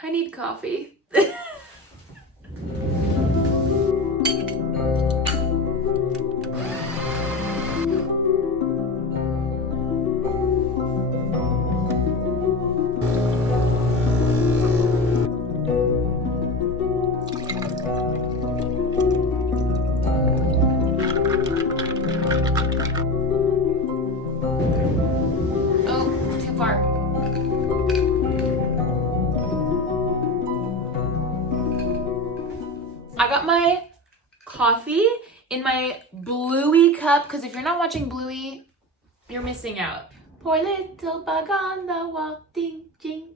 I need coffee. Oh, too far. I got my coffee in my Bluey cup, because if you're not watching Bluey, you're missing out. Poor little bug on the wall, ding, ding.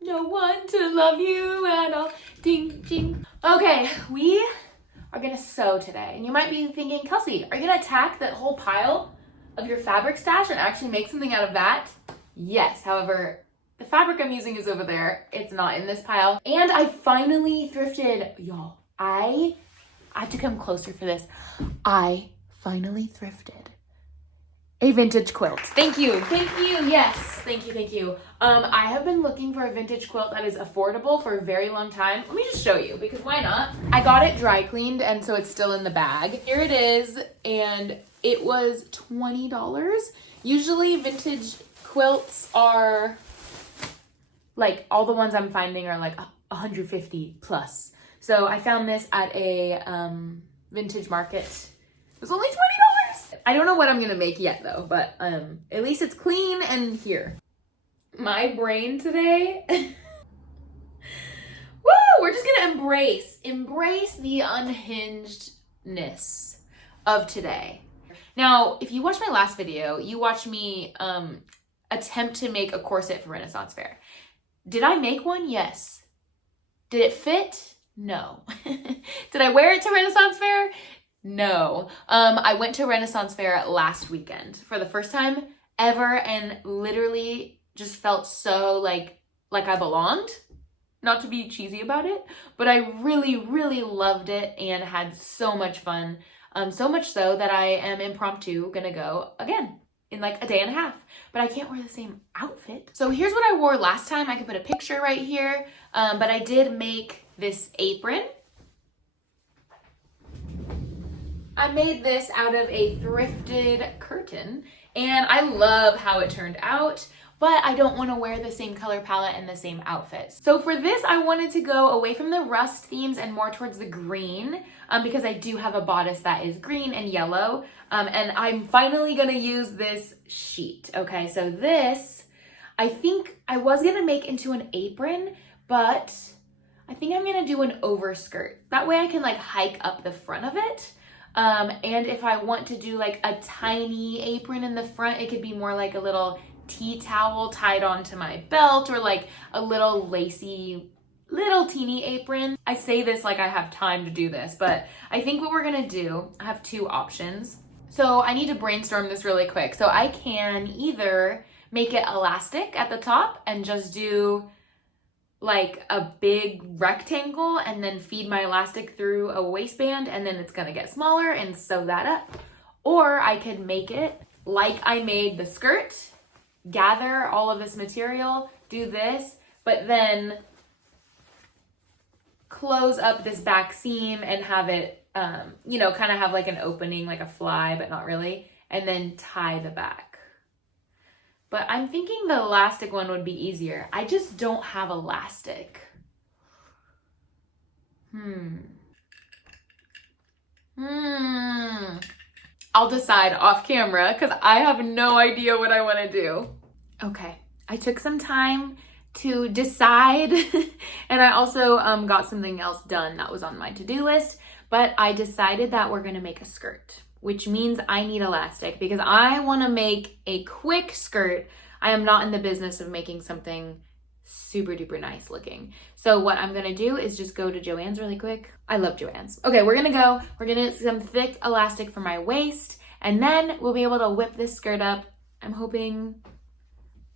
No one to love you at all, ding, ding. Okay, we are gonna sew today. And you might be thinking, Kelsey, are you gonna attack that whole pile of your fabric stash and actually make something out of that? Yes, however, the fabric I'm using is over there. It's not in this pile. And I finally thrifted, y'all. I have to come closer for this. I finally thrifted a vintage quilt. Thank you, yes, thank you. I have been looking for a vintage quilt that is affordable for a very long time. Let me just show you, because why not? I got it dry cleaned, and so it's still in the bag. Here it is, and it was $20. Usually vintage quilts are, like, all the ones I'm finding are like 150 plus. So I found this at a vintage market. It was only $20. I don't know what I'm gonna make yet though, but at least it's clean and here. My brain today. Woo! We're just gonna embrace the unhingedness of today. Now, if you watched my last video, you watched me attempt to make a corset for Renaissance Faire. Did I make one? Yes. Did it fit? No. Did I wear it to Renaissance Faire? No. I went to Renaissance Faire last weekend for the first time ever and literally just felt so like I belonged. Not to be cheesy about it, but I really, really loved it and had so much fun. So much so that I am impromptu gonna go again in like a day and a half, but I can't wear the same outfit. So here's what I wore last time. I could put a picture right here, but I did make this apron. I made this out of a thrifted curtain, and I love how it turned out, but I don't want to wear the same color palette and the same outfits. So for this, I wanted to go away from the rust themes and more towards the green, because I do have a bodice that is green and yellow, and I'm finally gonna use this sheet. Okay, so this, I think I was gonna make into an apron, but I think I'm gonna do an overskirt. That way I can like hike up the front of it. And if I want to do like a tiny apron in the front, it could be more like a little tea towel tied onto my belt, or like a little lacy, little teeny apron. I say this like I have time to do this, but I think what we're gonna do, I have two options. So I need to brainstorm this really quick. So I can either make it elastic at the top and just do like a big rectangle and then feed my elastic through a waistband, and then it's gonna get smaller and sew that up. Or I could make it like I made the skirt, gather all of this material, do this, but then close up this back seam and have it, you know, kind of have like an opening, like a fly, but not really, and then tie the back. But I'm thinking the elastic one would be easier. I just don't have elastic. I'll decide off camera because I have no idea what I want to do. Okay, I took some time to decide and I also got something else done that was on my to-do list, but I decided that we're gonna make a skirt, which means I need elastic because I want to make a quick skirt. I am not in the business of making something super duper nice looking. So what I'm gonna do is just go to Joann's really quick. I love Joann's. Okay, we're gonna get some thick elastic for my waist, and then we'll be able to whip this skirt up. I'm hoping,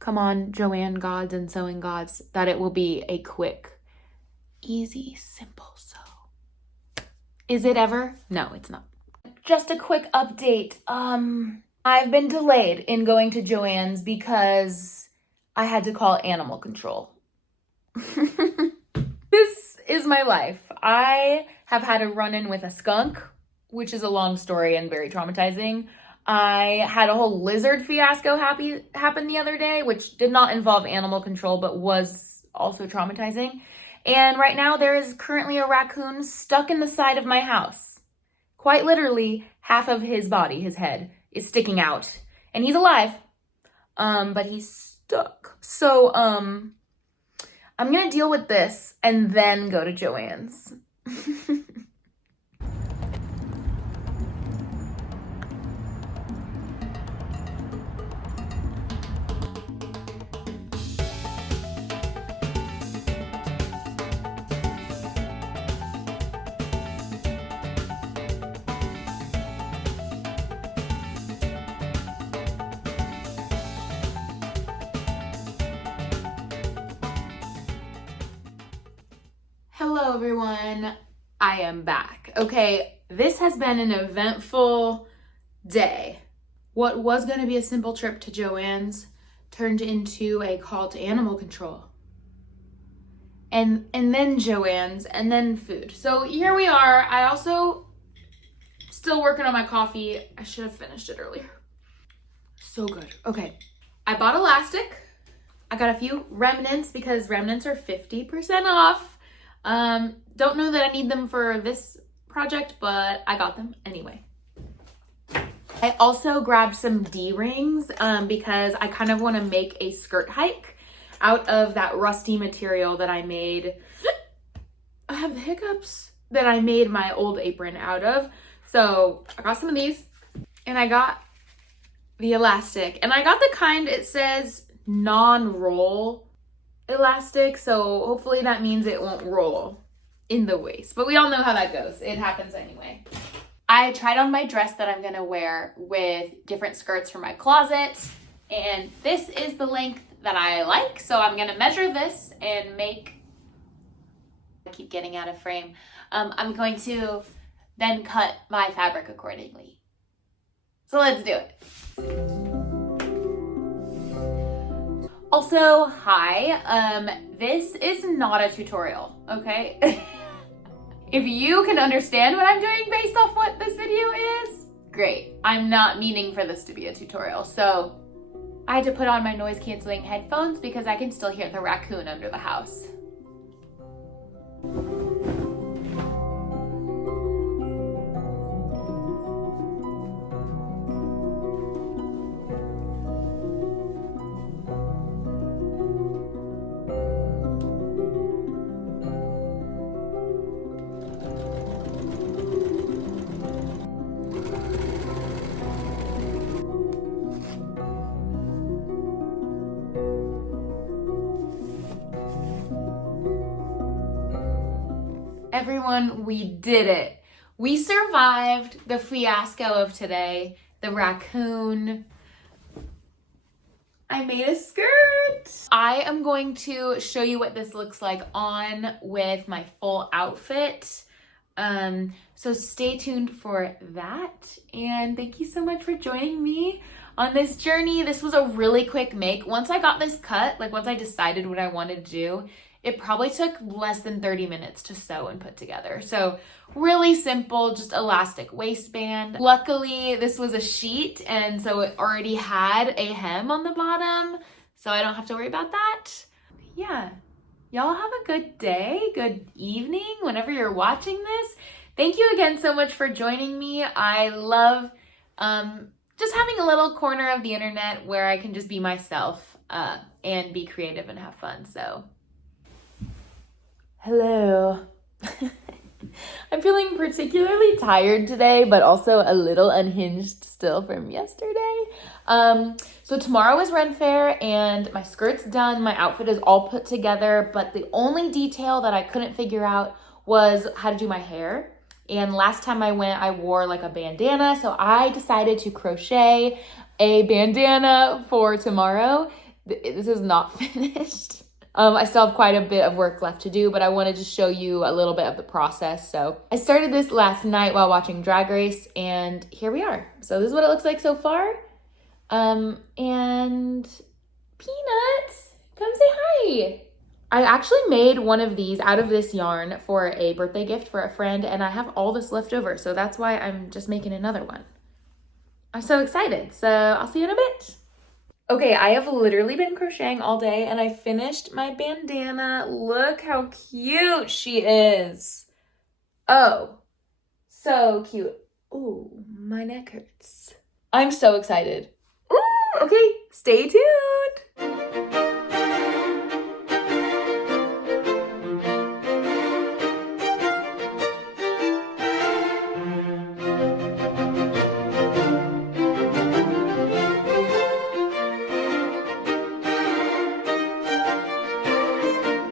come on, Joann gods and sewing gods, that it will be a quick, easy, simple sew. Is it ever? No, it's not. Just a quick update. I've been delayed in going to Joann's because I had to call animal control. This is my life. I have had a run-in with a skunk, which is a long story and very traumatizing. I had a whole lizard fiasco happen the other day, which did not involve animal control, but was also traumatizing. And right now there is currently a raccoon stuck in the side of my house. Quite literally, half of his body, his head, is sticking out. And he's alive, but he's stuck. So, I'm gonna deal with this and then go to Joann's. Hello everyone, I am back. Okay, this has been an eventful day. What was gonna be a simple trip to Joann's turned into a call to animal control. And then Joann's, and then food. So here we are. I also still working on my coffee. I should have finished it earlier. So good. Okay, I bought elastic. I got a few remnants because remnants are 50% off. Don't know that I need them for this project, but I got them anyway. I also grabbed some D-rings because I kind of want to make a skirt hike out of that rusty material that I made. I have the hiccups that I made my old apron out of. So I got some of these and I got the elastic, and I got the kind, it says non-roll elastic, so hopefully that means it won't roll in the waist, but we all know how that goes. It happens anyway. I tried on my dress that I'm gonna wear with different skirts from my closet, and this is the length that I like, so I'm gonna measure this and make, I keep getting out of frame. I'm going to then cut my fabric accordingly. So let's do it. Also, hi, this is not a tutorial, okay? If you can understand what I'm doing based off what this video is, great. I'm not meaning for this to be a tutorial, so I had to put on my noise canceling headphones because I can still hear the raccoon under the house. Everyone, we did it. We survived the fiasco of today, the raccoon. I made a skirt. I am going to show you what this looks like on with my full outfit. So stay tuned for that. And thank you so much for joining me on this journey. This was a really quick make. Once I got this cut, like once I decided what I wanted to do, it probably took less than 30 minutes to sew and put together. So really simple, just elastic waistband. Luckily, this was a sheet, and so it already had a hem on the bottom, so I don't have to worry about that. Yeah, y'all have a good day, good evening, whenever you're watching this. Thank you again so much for joining me. I love just having a little corner of the internet where I can just be myself and be creative and have fun, so. Hello. I'm feeling particularly tired today, but also a little unhinged still from yesterday. So tomorrow is ren-faire and my skirt's done. My outfit is all put together, but the only detail that I couldn't figure out was how to do my hair. And last time I went, I wore like a bandana. So I decided to crochet a bandana for tomorrow. This is not finished. I still have quite a bit of work left to do, but I wanted to show you a little bit of the process. So I started this last night while watching Drag Race, and here we are. So this is what it looks like so far. And Peanut, come say hi. I actually made one of these out of this yarn for a birthday gift for a friend, and I have all this left over, so that's why I'm just making another one. I'm so excited, so I'll see you in a bit. Okay, I have literally been crocheting all day, and I finished my bandana. Look how cute she is. Oh, so cute. Ooh, my neck hurts. I'm so excited. Ooh, okay, stay tuned.